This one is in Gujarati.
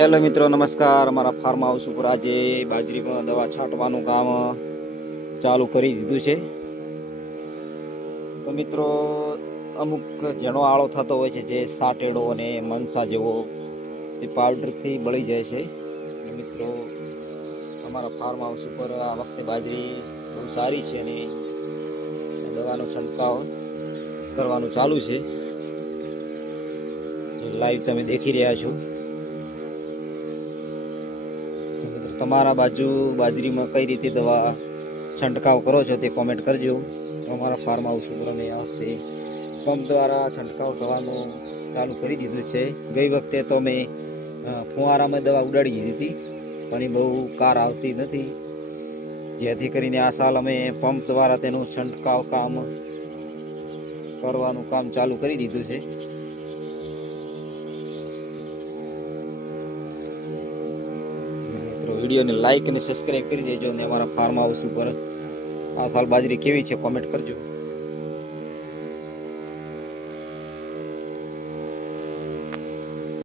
હેલો મિત્રો, નમસ્કાર. અમારા ફાર્મ હાઉસ ઉપર આજે બાજરીમાં દવા છાંટવાનું કામ ચાલુ કરી દીધું છે. તો મિત્રો, અમુક જેનો આળો થતો હોય છે, જે સાટેડો અને મનસા જેવો, તે પાવડરથી બળી જાય છે. મિત્રો, અમારા ફાર્મ હાઉસ ઉપર આ વખતે બાજરી બહુ સારી છે અને દવાનો છંટકાવ કરવાનું ચાલુ છે. લાઈવ તમે દેખી રહ્યા છો. તમારા બાજુ બાજરીમાં કઈ રીતે દવા છંટકાવ કરો છો તે કોમેન્ટ કરજો. અમારા ફાર્મ હાઉસ ઉપર અમે આ વખતે પંપ દ્વારા છંટકાવ કરવાનું ચાલુ કરી દીધું છે. ગઈ વખતે તો અમે ફુવારામાં દવા ઉડાડી દીધી હતી, પણ એ બહુ કાર આવતી નથી, જેથી કરીને આ સાલ અમે પંપ દ્વારા તેનું છંટકાવ કામ કરવાનું કામ ચાલુ કરી દીધું છે. વિડીયોને લાઈક અને સબસ્ક્રાઈબ કરી દેજો અને અમારા ફાર્મ હાઉસ ઉપર આ સાલ બાજરી કેવી છે કોમેન્ટ કરજો.